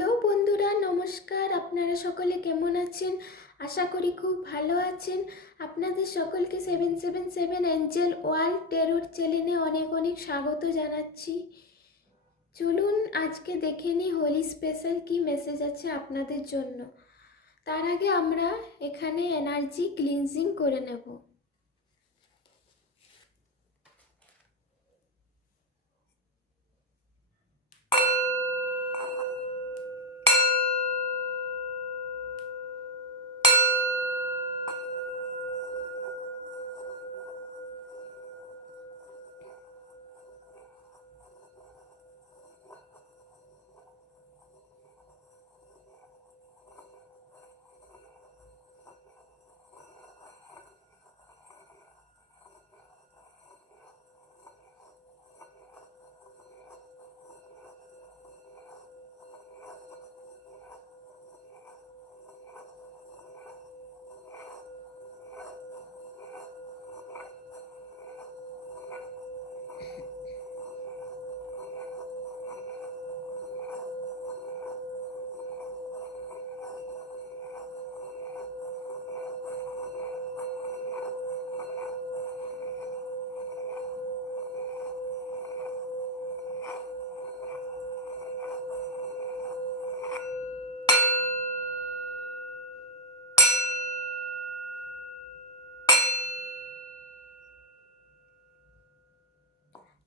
Hello বন্ধুরা, নমস্কার। আপনারা সকলে কেমন আছেন? আশা করি খুব ভালো আছেন। আপনাদের সকলকে 777 অ্যাঞ্জেল ওয়ার্ল্ড টেরর চ্যানেলে অনেক অনেক স্বাগত জানাচ্ছি। চলুন আজকে দেখে নিই হোলি স্পেশাল কি মেসেজ আছে আপনাদের জন্য। তার আগে আমরা এখানে এনার্জি ক্লিনজিং করে নেব।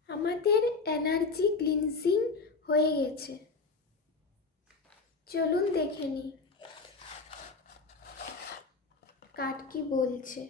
আমাদের এনার্জি ক্লিনজিং হয়ে গেছে। চলুন দেখে নিই কার্ড কি বলছে।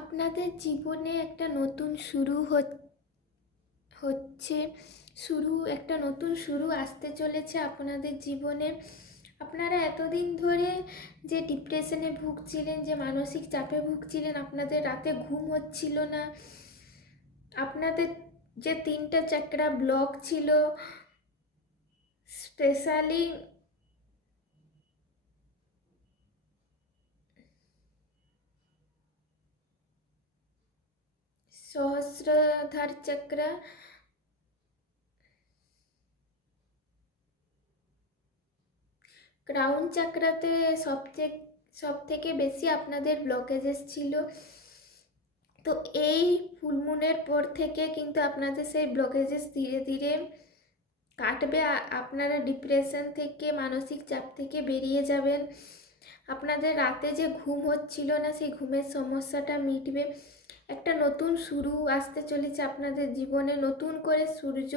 আপনাদের জীবনে একটা নতুন শুরু হচ্ছে, একটা নতুন শুরু আসতে চলেছে আপনাদের জীবনে। আপনারা এতদিন ধরে যে ডিপ্রেশনে ভুগছিলেন, যে মানসিক চাপে ভুগছিলেন, আপনাদের রাতে ঘুম হচ্ছিল না, আপনাদের যে 3টা চাকরা ব্লক ছিল, স্পেশালি সহস্রধার চক্র, ক্রাউন চক্রাতে সব থেকে বেশি আপনাদের ব্লকেজেস ছিল। তো এই ফুলমুনের পর থেকে কিন্তু আপনাদের সেই ব্লকেজেস ধীরে ধীরে কাটবে। আপনারা ডিপ্রেশন থেকে, মানসিক চাপ থেকে বেরিয়ে যাবেন। আপনাদের রাতে যে ঘুম হচ্ছিল না, সেই ঘুমের সমস্যাটা মিটবে। একটা নতুন শুরু আসতে চলেছে আপনাদের জীবনে, নতুন করে সূর্য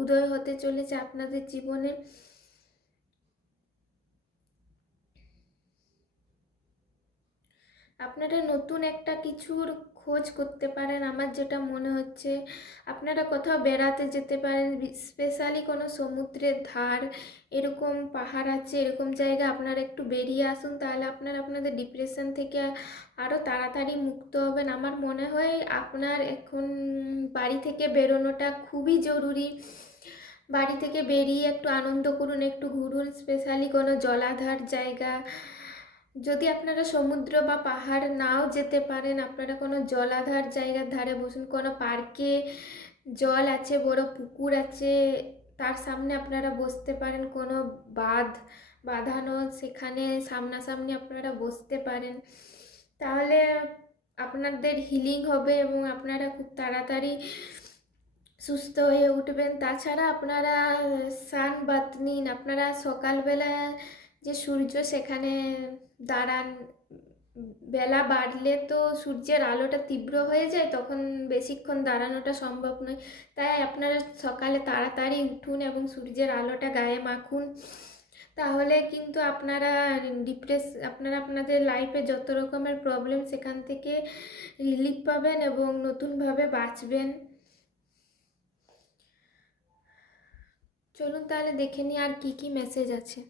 উদয় হতে চলেছে আপনাদের জীবনে। আপনারা নতুন একটা কিছুর খোঁজ করতে পারেন, আমার যেটা মনে হচ্ছে। আপনারা কোথাও বেড়াতে যেতে পারেন, স্পেশালি কোনো সমুদ্রের ধার, এরকম পাহাড় আছে, এরকম জায়গা আপনারা একটু বেরিয়ে আসুন, তাহলে আপনারা আপনাদের ডিপ্রেশন থেকে আরও তাড়াতাড়ি মুক্ত হবেন। আমার মনে হয় আপনার এখন বাড়ি থেকে বেরোনোটা খুবই জরুরি। বাড়ি থেকে বেরিয়ে একটু আনন্দ করুন, একটু ঘুরুন, স্পেশালি কোনো জলাধার জায়গা। যদি আপনারা সমুদ্র বা পাহাড় নাও যেতে পারেন, আপনারা কোনো জলাধার জায়গার ধারে বসুন, কোনো পার্কে জল আছে, বড় পুকুর আছে, তার সামনে আপনারা বসতে পারেন, কোনো বাঁধানো, সেখানে সামনাসামনি আপনারা বসতে পারেন। তাহলে আপনাদের হিলিং হবে এবং আপনারা খুব তাড়াতাড়ি সুস্থ হয়ে উঠবেন। তাছাড়া আপনারা সান বাথ নিন, আপনারা সকালবেলা যে সূর্য সেখানে দাঁড়ান। বেলা বাড়লে তো সূর্যের আলোটা তীব্র হয়ে যায়, তখন বেশিক্ষণ দাঁড়ানোটা সম্ভব নয়। তাই আপনারা সকালে তাড়াতাড়ি উঠুন এবং সূর্যের আলোটা গায়ে মাখুন। তাহলে কিন্তু আপনারা আপনাদের লাইফে যত রকমের প্রবলেম, সেখান থেকে রিলিফ পাবেন এবং নতুনভাবে বাঁচবেন। চলুন তাহলে দেখে নিই আর কি কি মেসেজ আছে।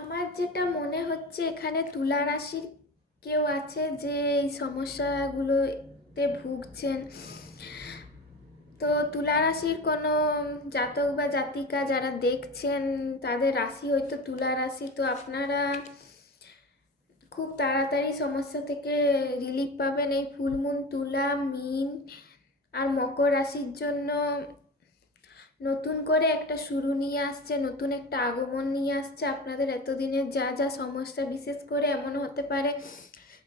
আমার যেটা মনে হচ্ছে, এখানে তুলা রাশির কেউ আছে যে এই সমস্যাগুলোতে ভুগছেন। তো তুলা রাশির কোনো জাতক বা জাতিকা যারা দেখছেন, তাদের রাশি হয়তো তুলা রাশি। তো আপনারা খুব তাড়াতাড়ি সমস্যা থেকে রিলিফ পাবেন। এই ফুলমুন তুলা, মীন আর মকর রাশির জন্য নতুন করে একটা শুরু নিয়ে আসছে, নতুন একটা আগমন নিয়ে আসছে। আপনাদের এতদিনের যা যা সমস্যা, বিশেষ করে এমন হতে পারে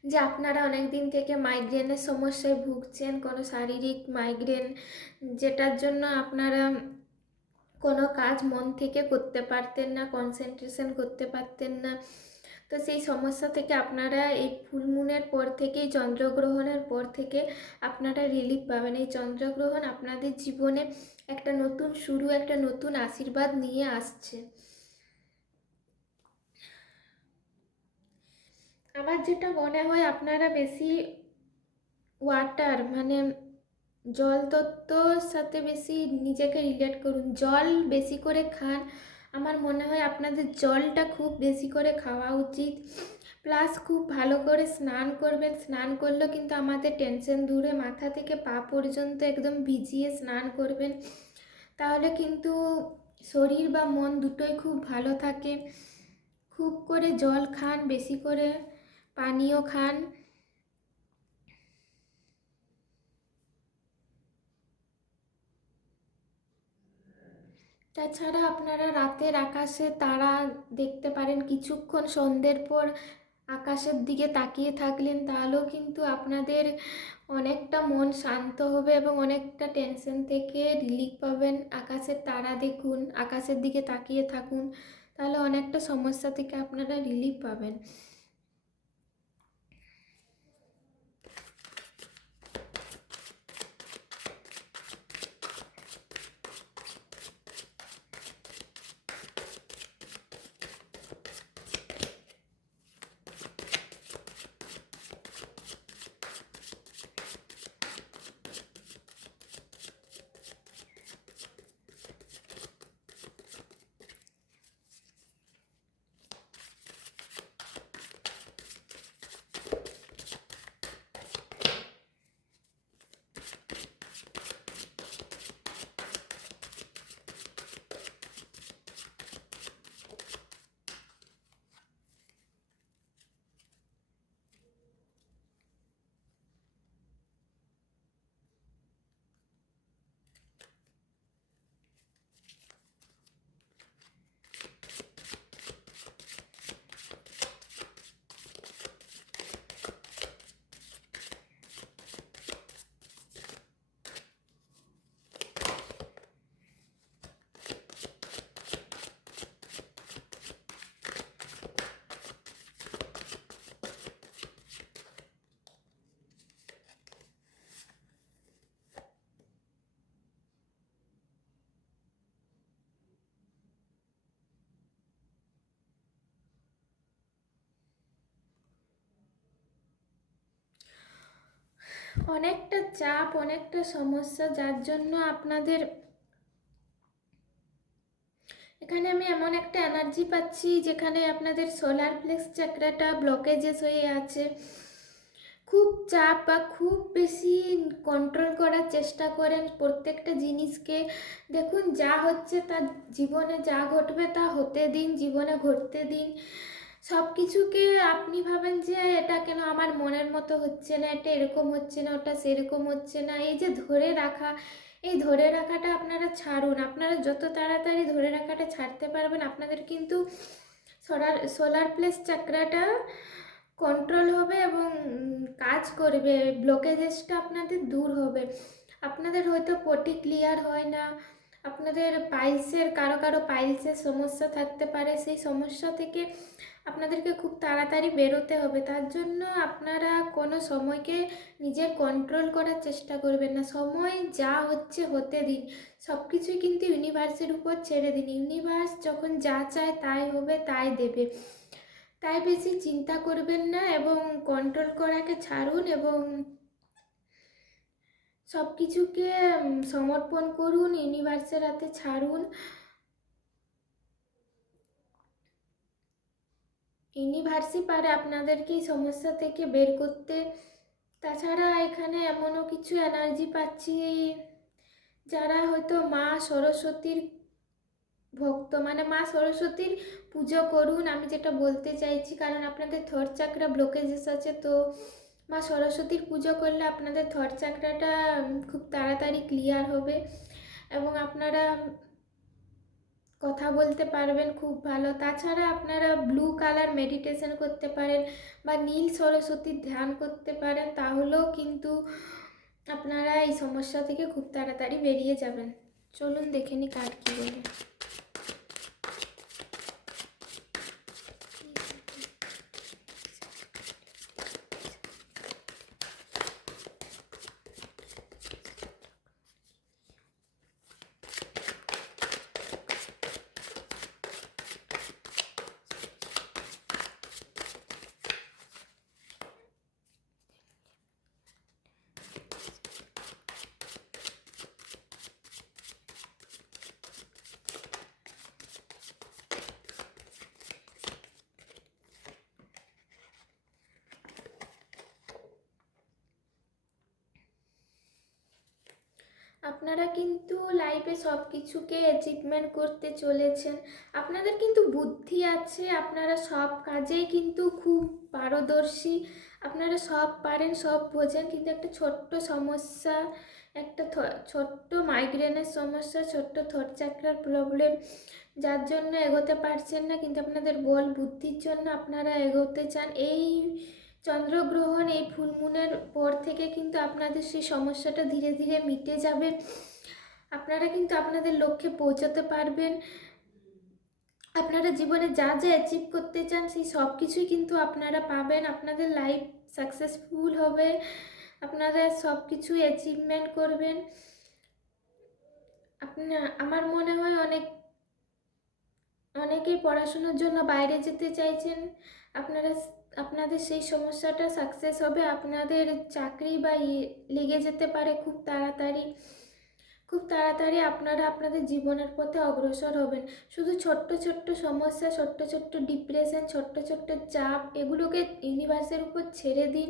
যে আপনারা অনেক দিন থেকে মাইগ্রেনের সমস্যায় ভুগছেন, কোনো শারীরিক মাইগ্রেন, যেটার জন্য আপনারা কোনো কাজ মন থেকে করতে পারতেন না, কনসেন্ট্রেশন করতে পারতেন না। তো সেই সমস্যা থেকে আপনারা এই ফুলমুনের পর থেকেই, চন্দ্রগ্রহণের পর থেকে আপনারা রিলিফ পাবেন। এই চন্দ্রগ্রহণ আপনাদের জীবনে একটা নতুন শুরু, একটা নতুন আশীর্বাদ নিয়ে আসছে। আমার যেটা মনে হয় আপনারা বেশি ওয়াটার মানে জল তত্ত্বর সাথে বেশি নিজেকে রিলেট করুন, জল বেশি করে খান। আমার মনে হয় আপনাদের জলটা খুব বেশি করে খাওয়া উচিত। প্লাস খুব ভালো করে স্নান করবেন, স্নান করলেও কিন্তু আমাদের টেনশন দূরে, মাথা থেকে পা পর্যন্ত একদম ভিজিয়ে স্নান করবেন, তাহলে কিন্তু শরীর বা মন দুটোই খুব ভালো থাকে। খুব করে জল খান, বেশি করে পানীয় খান। তাছাড়া আপনারা রাতের আকাশে তারা দেখতে পারেন, কিছুক্ষণ সন্ধ্যের পর আকাশের দিকে তাকিয়ে থাকলেন, তাহলেও কিন্তু আপনাদের অনেকটা মন শান্ত হবে এবং অনেকটা টেনশন থেকে রিলিফ পাবেন। আকাশের তারা দেখুন, আকাশের দিকে তাকিয়ে থাকুন, তাহলে অনেকটা সমস্যা থেকে আপনারা রিলিফ পাবেন। অনেকটা চাপ, অনেকটা সমস্যা, যার জন্য আপনাদের এখানে আমি এমন একটা এনার্জি পাচ্ছি যেখানে আপনাদের সোলার প্লেক্স চাকরাটা ব্লকেজেস হয়ে আছে। খুব চাপ বা খুব বেশি কন্ট্রোল করার চেষ্টা করেন প্রত্যেকটা জিনিসকে। দেখুন, যা হচ্ছে তা জীবনে, যা ঘটবে তা হতে দিন, জীবনে ঘটতে দিন। সব কিছুকে আপনি ভাবেন যে এটা কেন আমার মনের মতো হচ্ছে না, এটা এরকম হচ্ছে না, ওটা সেরকম হচ্ছে না, এই যে ধরে রাখা, এই ধরে রাখাটা আপনারা ছাড়ুন। আপনারা যত তাড়াতাড়ি ধরে রাখাটা ছাড়তে পারবেন, আপনাদের কিন্তু সোলার প্লেস চাকরাটা কন্ট্রোল হবে এবং কাজ করবে, ব্লকেজেসটা আপনাদের দূর হবে। আপনাদের হয়তো পটি ক্লিয়ার হয় না, আপনাদের পাইলসের, কারো কারো পাইলসের সমস্যা থাকতে পারে, সেই সমস্যা থেকে আপনাদেরকে খুব তাড়াতাড়ি বেরোতে হবে। তার জন্য আপনারা কোনো সময়কে নিজের কন্ট্রোল করার চেষ্টা করবেন না, সময় যা হচ্ছে হতে দিন। সব কিছুই কিন্তু ইউনিভার্সের উপর ছেড়ে দিন, ইউনিভার্স যখন যা চায় তাই হবে, তাই দেবে। তাই বেশি চিন্তা করবেন না এবং কন্ট্রোল করাকে ছাড়ুন এবং সব কিছুকে সমর্পণ করুন, ইউনিভার্সের হাতে ছাড়ুন। ইউনিভার্সই পারে আপনাদেরকে এই সমস্যা থেকে বের করতে। তাছাড়া এখানে এমনও কিছু এনার্জি পাচ্ছি, যারা হয়তো মা সরস্বতীর ভক্ত, মানে মা সরস্বতীর পুজো করুন, আমি যেটা বলতে চাইছি, কারণ আপনাদের থর্ড চাকরা ব্লকেজেস আছে, তো মা সরস্বতীর পুজো করলে আপনাদের থর্ড চাকরাটা খুব তাড়াতাড়ি ক্লিয়ার হবে এবং আপনারা কথা বলতে পারবেন খুব ভালো। তাছাড়া আপনারা ব্লু কালার মেডিটেশন করতে পারেন বা নীল সরস্বতীর ধ্যান করতে পারেন, তাহলেও কিন্তু আপনারা এই সমস্যা থেকে খুব তাড়াতাড়ি বেরিয়ে যাবেন। চলুন দেখে নি কার কী বলে। আপনারা কিন্তু লাইফে সব কিছুকে অ্যাচিভমেন্ট করতে চলেছেন। আপনাদের কিন্তু বুদ্ধি আছে, আপনারা সব কাজেই কিন্তু খুব পারদর্শী, আপনারা সব পারেন, সব বোঝেন, কিন্তু একটা ছোট্ট সমস্যা, একটা ছোট্ট মাইগ্রেনের সমস্যা, ছোট্ট থট চাকরার প্রবলেম, যার জন্য এগোতে পারছেন না, কিন্তু আপনাদের বল বুদ্ধির জন্য আপনারা এগোতে চান। এই চন্দ্রগ্রহণ, এই ফুলমুনের পর থেকে কিন্তু আপনাদের সেই সমস্যাটা ধীরে ধীরে মিটে যাবে, আপনারা কিন্তু আপনাদের লক্ষ্যে পৌঁছাতে পারবেন। আপনারা জীবনে যা যা অ্যাচিভ করতে চান সেই সব কিছুই কিন্তু আপনারা পাবেন, আপনাদের লাইফ সাকসেসফুল হবে, আপনারা সব কিছুই অ্যাচিভমেন্ট করবেন। আমার মনে হয় অনেকেই পড়াশোনার জন্য বাইরে যেতে চাইছেন, আপনারা আপনাদের সেই সমস্যাটা সাকসেস হবে, আপনাদের চাকরি বা লেগে যেতে পারে খুব তাড়াতাড়ি, খুব তাড়াতাড়ি আপনারা আপনাদের জীবনের পথে অগ্রসর হবেন। শুধু ছোট্ট ছোট্ট সমস্যা, ছোট্ট ছোট্ট ডিপ্রেশন, ছোট্ট ছোট্ট চাপ, এগুলোকে ইউনিভার্সের উপর ছেড়ে দিন,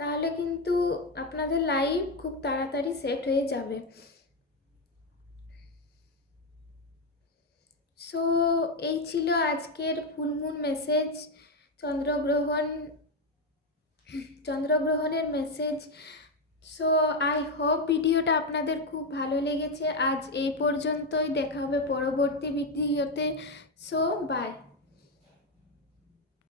তাহলে কিন্তু আপনাদের লাইফ খুব তাড়াতাড়ি সেট হয়ে যাবে। সো এই ছিল আজকের ফুলমুন মেসেজ, চন্দ্রগ্রহণ, চন্দ্রগ্রহণের মেসেজ। সো আই হোপ ভিডিওটা আপনাদের খুব ভালো লেগেছে। আজ এই পর্যন্তই, দেখা হবে পরবর্তী ভিডিওতে। So by.